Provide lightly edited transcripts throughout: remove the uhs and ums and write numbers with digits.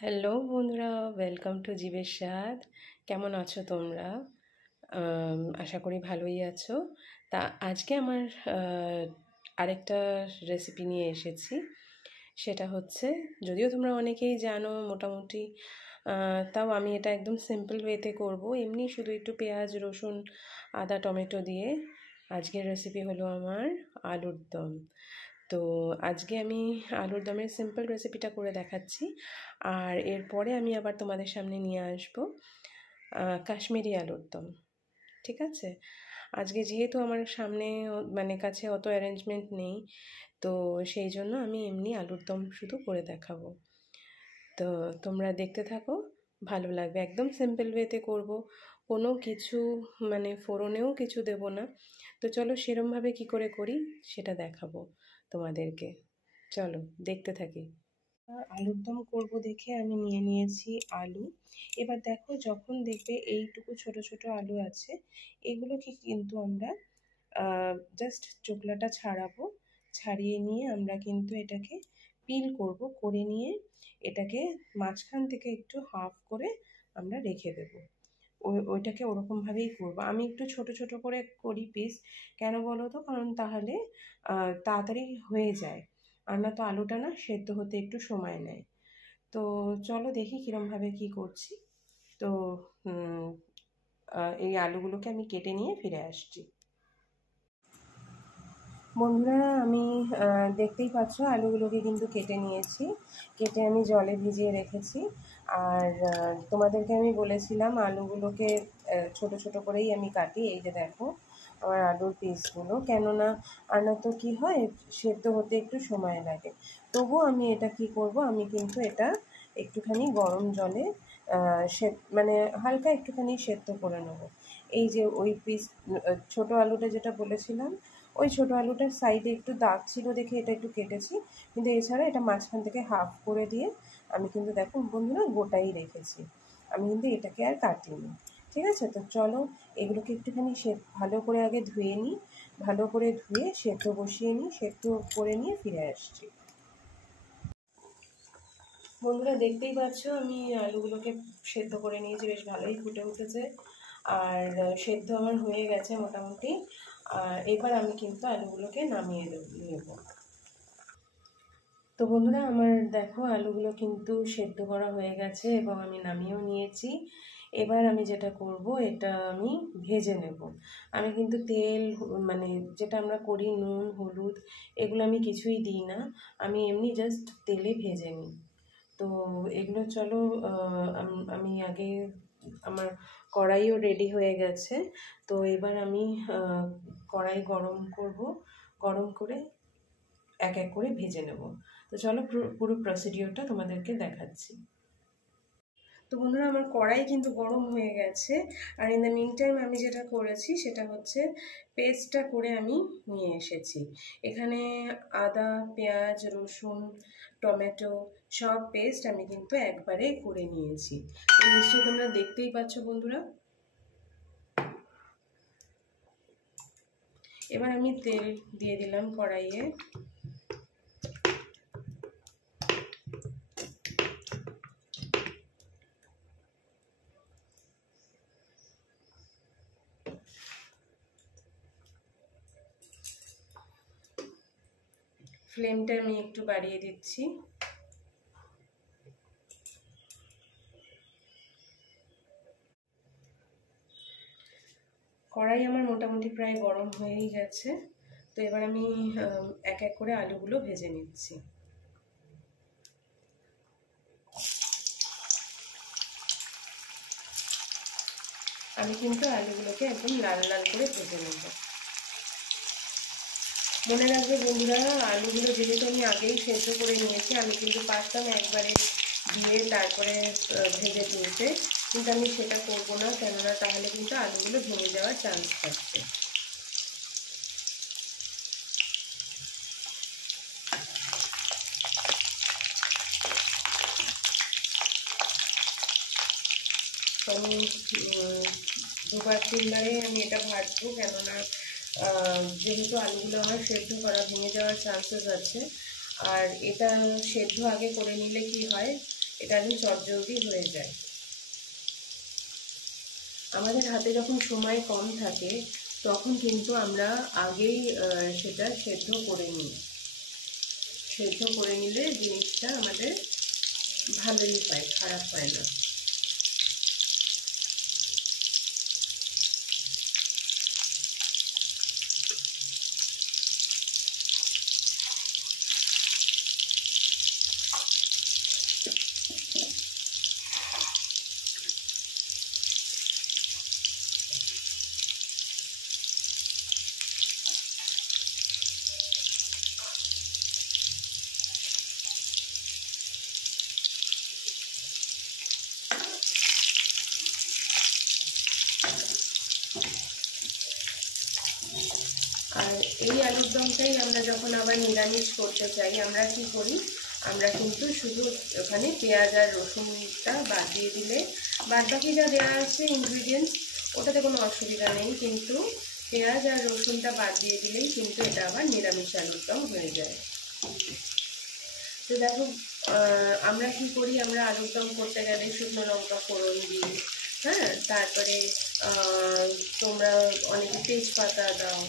Hello বন্ধুরা, welcome to জীবের স্বাদ। কেমন আছো তোমরা? আশা করি ভালোই আছো। তা আজকে আমার আরেকটা রেসিপি নিয়ে এসেছি। সেটা হচ্ছে, যদিও তোমরা অনেকেই জানো মোটামুটি, তাও আমি এটা একদম সিম্পল ওয়েতে করব। এমনি শুধু একটু পেঁয়াজ, রসুন, আদা, টমেটো দিয়ে আজকের রেসিপি হলো আমার আলুর দম। তো আজকে আমি আলুর দমের সিম্পল রেসিপিটা করে দেখাচ্ছি। আর এরপরে আমি আবার তোমাদের সামনে নিয়ে আসবো কাশ্মীরি আলুর দম। ঠিক আছে? আজকে যেহেতু আমার সামনে মানে কাছে অত অ্যারেঞ্জমেন্ট নেই, তো সেই জন্য আমি এমনি আলুর দম শুধু করে দেখাবো। তো তোমরা দেখতে থাকো, ভালো লাগবে। একদম সিম্পল ওয়েতে করব, কোনো কিছু মানে ফোড়নেও কিছু দেব না। তো চলো সেরমভাবে কি করে করি সেটা দেখাবো তোমাদেরকে। চলো দেখতে থাকি। আলুর দম করব দেখে আমি নিয়ে নিয়েছি আলু। এবার দেখো, যখন দেখবে এইটুকু ছোট ছোট আলু আছে, এগুলোকে কিন্তু আমরা জাস্ট চোকলাটা ছাড়াবো। ছাড়িয়ে নিয়ে আমরা কিন্তু এটাকে পিল করব, করে নিয়ে এটাকে মাঝখান থেকে একটু হাফ করে আমরা রেখে দেবো। ওইটাকে ওরকমভাবেই করবো। আমি একটু ছোট ছোট করে করি পিস। কেন বলো তো? কারণ তাহলে তাড়াতাড়ি হয়ে যায়। আর না তো আলুটা না সেদ্ধ হতে একটু সময় নেয়। তো চলো দেখি কীরমভাবে কি করছি। তো এই আলুগুলোকে আমি কেটে নিয়ে ফিরে আসছি। বন্ধুরা, আমি দেখতেই পাচ্ছ আলুগুলোকে কিন্তু কেটে নিয়েছি। কেটে আমি জলে ভিজিয়ে রেখেছি। আর তোমাদেরকে আমি বলেছিলাম আলুগুলোকে ছোট ছোট করেই আমি কাটি। এই যে দেখো আমার আলুর পিসগুলো, কেননা আর না তো কী হয়, সেদ্ধ হতে একটু সময় লাগে। তবুও আমি এটা কি করব, আমি কিন্তু এটা একটুখানি গরম জলে মানে হালকা একটুখানি সেদ্ধ করে নেব। এই যে ওই পিস ছোটো আলুটা যেটা বলেছিলাম, ওই ছোটো আলুটার সাইডে একটু দাগ ছিল দেখে এটা একটু কেটেছি। কিন্তু এছাড়া এটা মাঝখান থেকে হাফ করে দিয়ে আমি কিন্তু দেখো বন্ধুরা গোটাই রেখেছি। আমি কিন্তু এটাকে আর কাটিনি। ঠিক আছে? তো চলো এগুলোকে একটুখানি ভালো করে আগে ধুয়ে নিই। ভালো করে ধুয়ে সেদ্ধ বসিয়ে নিই, সেদ্ধ করে নিয়ে ফিরে আসছি। বন্ধুরা দেখতেই পাচ্ছ আমি আলুগুলোকে সেদ্ধ করে নিয়েছি, বেশ ভালোই ফুটে উঠেছে। আর সেদ্ধ আমার হয়ে গেছে মোটামুটি। আর এবার আমি কিন্তু আলুগুলোকে নামিয়ে নেব। তো বন্ধুরা, আমার দেখো আলুগুলো কিন্তু সেদ্ধ করা হয়ে গেছে এবং আমি নামিয়েও নিয়েছি। এবার আমি যেটা করব, এটা আমি ভেজে নেব। আমি কিন্তু তেল মানে যেটা আমরা করি, নুন, হলুদ, এগুলো আমি কিছুই দিই না। আমি এমনি জাস্ট তেলে ভেজে নিই। তো এগুলো চলো, আমি আগে আমার কড়াইও রেডি হয়ে গেছে। তো এবার আমি কড়াই গরম করব, গরম করে এক এক করে ভেজে নেব। তো চলো পুরো প্রসিডিওরটা তোমাদেরকে দেখাচ্ছি। তো বন্ধুরা, আমার কড়াই কিন্তু গরম হয়ে গেছে। আর ইন দ্য মিন টাইম আমি যেটা করেছি সেটা হচ্ছে পেস্টটা করে আমি নিয়ে এসেছি। এখানে আদা, পেঁয়াজ, রসুন, টমেটো সব পেস্ট আমি কিন্তু একবারে করে নিয়েছি। নিশ্চয়ই তোমরা দেখতেই পাচ্ছ বন্ধুরা। এবার আমি তেল দিয়ে দিলাম কড়াইয়ে। ফ্লেমটা আমি একটু বাড়িয়ে দিচ্ছি। কড়াই আমার মোটামুটি প্রায় গরম হয়েই গেছে। তো এবার আমি এক এক করে আলুগুলো ভেজে নিচ্ছি। আমি কিন্তু আলুগুলোকে একদম লাল লাল করে ভেজে নেব। মনে রাখবে বন্ধুরা, আলুগুলো যেহেতু আমি আগেই সেদ্ধ করে নিয়েছি, আমি কিন্তু পারতাম একবারে দিয়ে তারপরে ভেজে তুলতে, কিন্তু আমি সেটা করবো না, কেননা তাহলে কিন্তু আলুগুলো ভেঙে যাওয়ার চান্স থাকছে। আমি দুবার তিনবারে আমি এটা ভাজবো, কেননা যেহেতু আলুগুলো আমার সেদ্ধ করা, ভেঙে যাওয়ার চান্সেস আছে। আর এটা সেদ্ধ আগে করে নিলে কি হয়, এটা একদম চটজলদি হয়ে যায়। আমাদের হাতে যখন সময় কম থাকে তখন কিন্তু আমরা আগেই সেটা সেদ্ধ করে নিই। সেদ্ধ করে নিলে জিনিসটা আমাদের ভালোই হয়, খারাপ হয় না। আর এই আলুর দমটাই আমরা যখন আবার নিরামিষ করতে চাই আমরা কি করি, আমরা কিন্তু শুধু ওখানে পেঁয়াজ আর রসুনটা বাদ দিয়ে দিলে বাদ বাকি যা দেওয়া আছে ইনগ্রিডিয়েন্টস ওটাতে কোনো অসুবিধা নেই, কিন্তু পেঁয়াজ আর রসুনটা বাদ দিয়ে দিলেই কিন্তু এটা আবার নিরামিষ আলুর দম হয়ে যায়। তো দেখো আমরা কি করি, আমরা আলুর দম করতে গেলে শুকনো লঙ্কা ফোড়ন দিই, হ্যাঁ, তারপরে তোমরা অনেকে তেজপাতা দাও।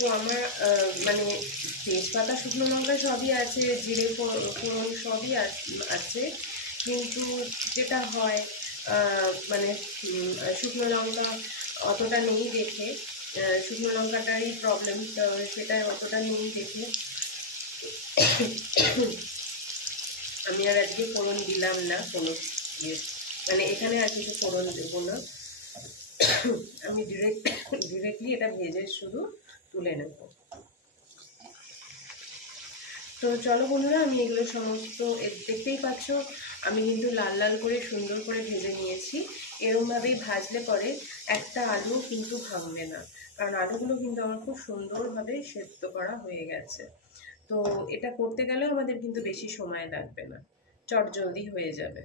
তো আমার মানে তেজপাতা শুকনো লঙ্কা সবই আছে, জিরে ফোড়ন সবই আছে, কিন্তু যেটা হয় মানে শুকনো লঙ্কা অতটা নেই দেখে, শুকনো লঙ্কাটারই প্রবলেম, তো সেটা অতটা নেই দেখে আমি আর আজকে ফোড়ন দিলাম না কোনো মানে এখানে আর কিছু ফোড়ন দেবো না। আমি ডিরেক্টলি এটা ভেজে শুধু তুলে নেব। তো চলো বন্ধুরা, আমি এগুলো সমস্ত দেখতেই পাচ্ছ আমি কিন্তু লাল লাল করে সুন্দর করে ভেজে নিয়েছি। এরকমভাবেই ভাজলে পরে একটা আলু কিন্তু ভাঙবে না, কারণ আলুগুলো কিন্তু আমার খুব সুন্দরভাবে সেদ্ধ করা হয়ে গেছে। তো এটা করতে গেলেও আমাদের কিন্তু বেশি সময় লাগবে না, চটজলদি হয়ে যাবে।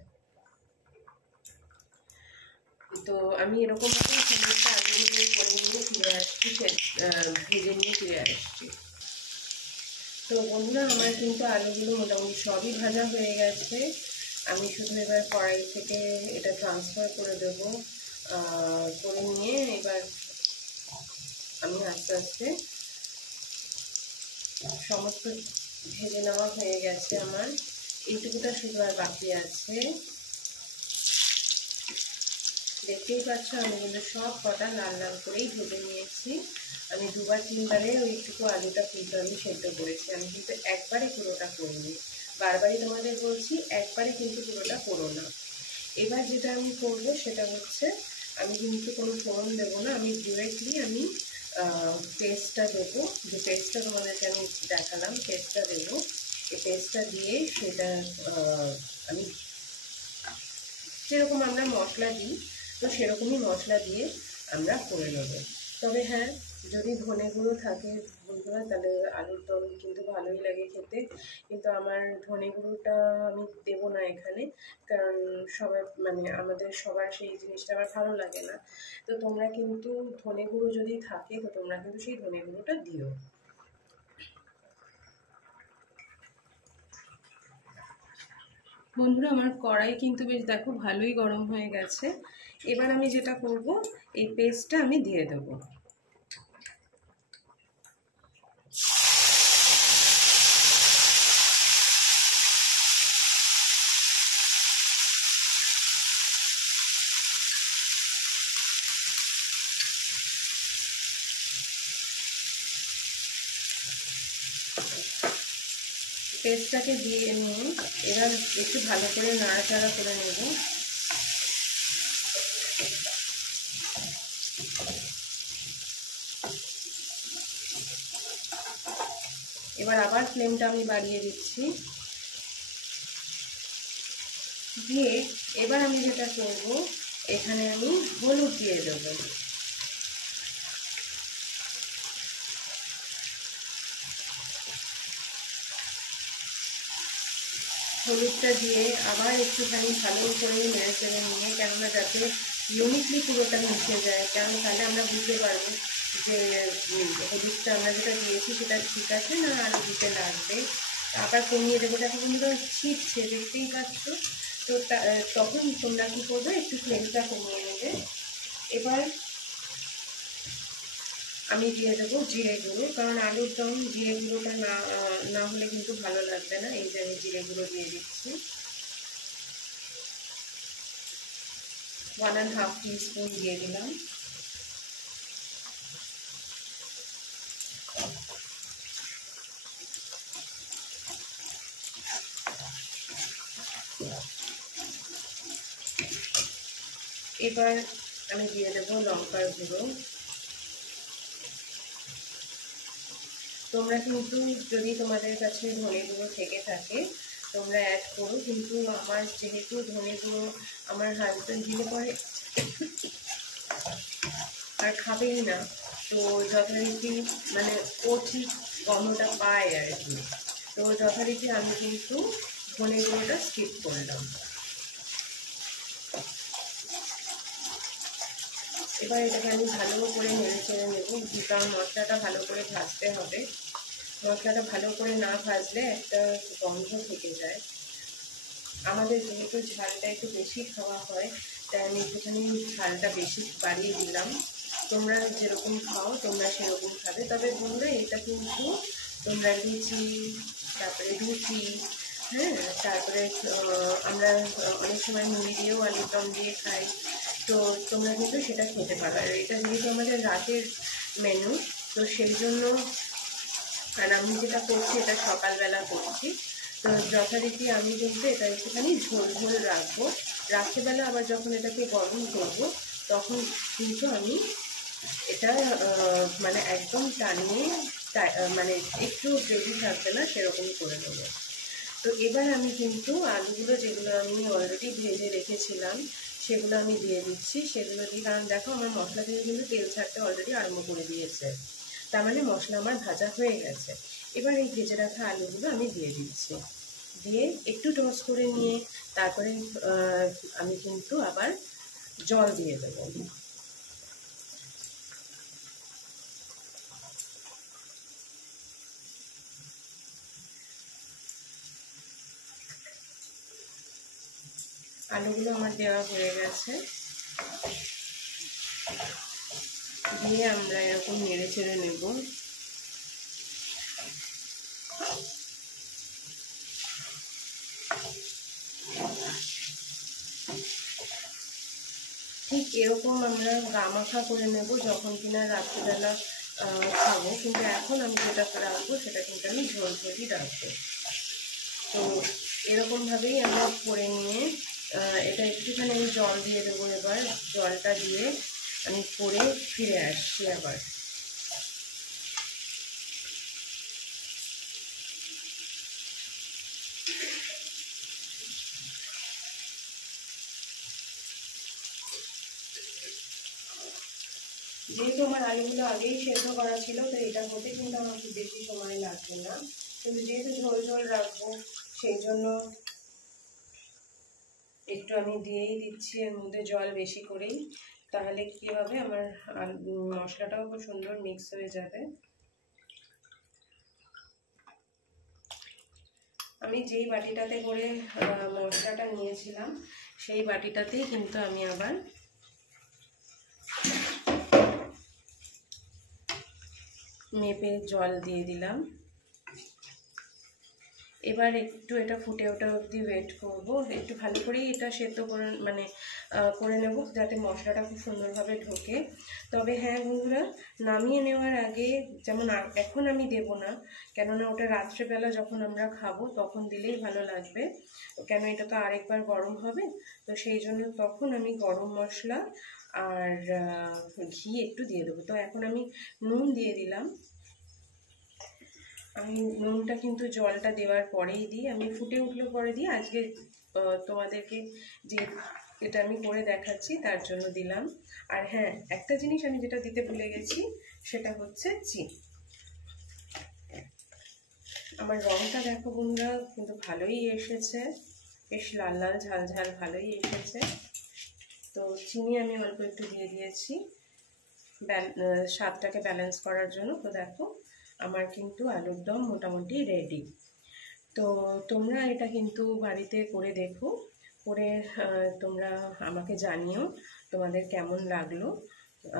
তো আমি এরকমভাবেই সমস্ত আলুগুলো করে নিয়ে ফিরে আসছি, ভেজে নিয়ে ফিরে আসছি। তো বন্ধুরা, আমার কিন্তু আলুগুলো মোটামুটি সবই ভাজা হয়ে গেছে। আমি শুধু এবার কড়াই থেকে এটা ট্রান্সফার করে দেব, করে নিয়ে এবার আমি আস্তে আস্তে সমস্ত ভেজে নেওয়া হয়ে গেছে আমার, এইটুকুটা শুধু আর বাকি আছে। দেখতেই পাচ্ছ আমি কিন্তু সব কটা লাল লাল করেই ভেজে নিয়েছি। আমি দুবার তিনবারে ওইটুকু আলুটা কিন্তু আমি সেদ্ধ করেছি, আমি কিন্তু একবারে পুরোটা করিনি। বারবারই তোমাদের বলছি একবারে কিন্তু পুরোটা করো না। এবার যেটা আমি করবো সেটা হচ্ছে আমি কিন্তু কোনো ফোড়ন দেবো না, আমি ডিরেক্টলি আমি পেস্টটা দেবো, যে পেস্টটা তোমাদেরকে আমি দেখালাম পেস্টটা দেবো। এই পেস্টটা দিয়ে সেটা আমি যেরকম আমরা মশলা দিই তো সেরকমই মশলা দিয়ে আমরা করে নেব। তবে হ্যাঁ, যদি ধনে গুঁড়ো থাকে বন্ধুরা তাহলে আলুর দম কিন্তু ভালোই লাগে খেতে, কিন্তু আমার ধনে গুঁড়োটা আমি দেবো না এখানে, কারণ সবাই মানে আমাদের সবার সেই জিনিসটা আমার ভালো লাগে না। তো তোমরা কিন্তু ধনে গুঁড়ো যদি থাকে তো তোমরা কিন্তু সেই ধনে গুঁড়োটা দিও। বন্ধুরা, আমার কড়াই কিন্তু বেশ দেখো ভালোই গরম হয়ে গেছে। এবার আমি যেটা করব, এই পেস্টটা আমি দিয়ে দেব। পেস্টটাকে দিয়ে নিয়ে এবার একটু ভালো করে নাড়াচাড়া করে নেব। এবার আবার ফ্লেমটা আমি বাড়িয়ে দিচ্ছি, দিয়ে এবার আমি যেটা করব এখানে আমি হলুদ দিয়ে দেবো। হলুদটা দিয়ে আবার একটুখানি ভালো করে নেড়ে চেড়ে নিয়ে, কেননা যাতে ইউনিকলি পুরোটা মিশে যায়, কারণ তাহলে আমরা বুঝতে পারবো যে হলুদটা আমরা যেটা দিয়েছি সেটা ঠিক আছে না আরও দিতে লাগবে। আবার কমিয়ে দেবো। দেখো বন্ধুরা ছিটছে, দেখতেই পাচ্ছ। তো তখন তোমরা কী করবে, একটু ফ্লেমটা কমিয়ে নেবে। এবার আমি দিয়ে দেবো জিরে গুঁড়ো, কারণ আলুর দম জিরে গুঁড়োটা না হলে কিন্তু ভালো লাগবে না। এই যে আমি জিরে গুঁড়ো দিয়ে দিচ্ছি, 1.5 টিস্পুন দিয়ে দিলাম। এবার আমি দিয়ে দেবো লঙ্কার গুঁড়ো। তোমরা কিন্তু যদি তোমাদের কাছে ধনে গুঁড়ো থেকে থাকে তোমরা অ্যাড করো, কিন্তু আমার যেহেতু ধনে গুঁড়ো আমার হাজব্যান্ড দিলে পরে আর খাবেই না, তো যথারীতি মানে ও ঠিক গন্ধটা পায় আর কি, তো যথারীতি আমি কিন্তু ধনে গুঁড়োটা স্কিপ করলাম। এবার এটাকে আমি ভালো করে নেড়ে চেড়ে নেবো, কারণ মশলাটা ভালো করে ভাজতে হবে। মশলাটা ভালো করে না ভাজলে একটা গন্ধ থেকে যায়। আমাদের যেহেতু ঝালটা একটু বেশি খাওয়া হয়, তাই আমি একটুখানি ঝালটা বেশি বাড়িয়ে দিলাম। তোমরা যেরকম খাও তোমরা সেরকম খাবে। তবে বন্ধুরা এটা কিন্তু তোমরা লুচি, তারপরে রুটি, হ্যাঁ, তারপরে আমরা অনেক সময় মুড়ি দিয়েও আলুর দম দিয়ে খাই, তো তোমরা কিন্তু সেটা খেতে পারো। আর এটা যেহেতু আমাদের রাতের মেনু, তো সেই জন্য, আর আমি যেটা করছি এটা সকালবেলা করছি, তো যথারীতি আমি কিন্তু এটা একটুখানি ঝোল ঝোল রাখবো। রাত্রেবেলা আবার যখন এটাকে গরম করবো তখন কিন্তু আমি এটা মানে একদম টানিয়ে মানে একটু গ্রেভি থাকবে না সেরকম করে নেবো। তো এবার আমি কিন্তু আলুগুলো যেগুলো আমি অলরেডি ভেজে রেখেছিলাম সেগুলো আমি দিয়ে দিচ্ছি। সেগুলো দিয়ে, কারণ দেখো আমার মশলা থেকে কিন্তু তেল ছাড়তে অলরেডি আরম্ভ করে দিয়েছে, তার মানে মশলা আমার ভাজা হয়ে গেছে। এবার এই ভেজে রাখা আলুগুলো আমি দিয়ে দিচ্ছি, দিয়ে একটু টোস্ট করে নিয়ে তারপরে আমি কিন্তু আবার জল দিয়ে দেবো। আলুগুলো আমার দেওয়া হয়ে গেছে, দিয়ে আমরা এরকম নেড়ে চেড়ে নেব। ঠিক এরকম আমরা গামাখা করে নেব যখন কিনা রাত্রিবেলা খাবো, কিন্তু এখন আমি যেটা রাখবো সেটা কিন্তু আমি ঝোল ঝোলই রাখবো। তো এরকমভাবেই আমরা করে নিয়ে এটা একটুখানি আমি জল দিয়ে দেবো। এবার জলটা দিয়ে আমি করে ফিরে আসছি আবার। যেহেতু আমার আলুগুলো আগেই সেদ্ধ করা ছিল, তো এটা হতে কিন্তু আমার খুব বেশি সময় লাগবে না, কিন্তু যেহেতু ঝোল ঝোল রাখবো সেই জন্য একটু আমি দিয়েই দিচ্ছি এর মধ্যে জল বেশি করেই, তাহলে কী হবে আমার মশলাটাও খুব সুন্দর মিক্স হয়ে যাবে। আমি যেই বাটিটাতে করে মশলাটা নিয়েছিলাম সেই বাটিটাতেই কিন্তু আমি আবার মেপে জল দিয়ে দিলাম। এবার একটু এটা ফুটে ওঠা অবধি ওয়েট করব, একটু ভালো করেই এটা সেদ্ধ করে মানে করে নেব যাতে মশলাটা খুব সুন্দরভাবে ঢোকে। তবে হ্যাঁ বন্ধুরা, নামিয়ে নেওয়ার আগে, যেমন এখন আমি দেব না, কেননা ওটা রাত্রেবেলা যখন আমরা খাবো তখন দিলেই ভালো লাগবে, কেন এটা তো আরেকবার গরম হবে, তো সেই জন্য তখন আমি গরম মশলা আর ঘি একটু দিয়ে দেবো। তো এখন আমি নুন দিয়ে দিলাম। আমি নুনটা কিন্তু জলটা দেওয়ার পরেই দিই, আমি ফুটে উঠলে পরে দিই। আজকে তোমাদেরকে যে এটা আমি করে দেখাচ্ছি তার জন্য দিলাম। আর হ্যাঁ, একটা জিনিস আমি যেটা দিতে ভুলে গেছি সেটা হচ্ছে চিনি। আমার রংটা দেখো বন্ধুরা কিন্তু ভালোই এসেছে, বেশ লাল লাল ঝাল ঝাল ভালোই এসেছে। তো চিনি আমি অল্প একটু দিয়ে দিয়েছি স্বাদটাকে ব্যালেন্স করার জন্য। তো দেখো আমার কিন্তু আলুর দম মোটামুটি রেডি। তো তোমরা এটা কিন্তু বাড়িতে করে দেখো, করে তোমরা আমাকে জানিও তোমাদের কেমন লাগলো।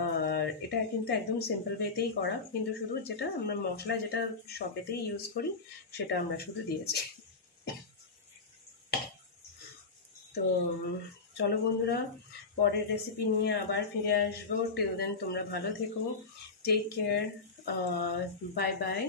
আর এটা কিন্তু একদম সিম্পল ওয়েতেই করা, কিন্তু শুধু যেটা আমরা মশলা যেটা শপেতেই ইউজ করি সেটা আমরা শুধু দিয়েছি। তো চলো বন্ধুরা, পরের রেসিপি নিয়ে আবার ফিরে আসবো। টিল দেন তোমরা ভালো থেকো, টেক কেয়ার, বাই বাই।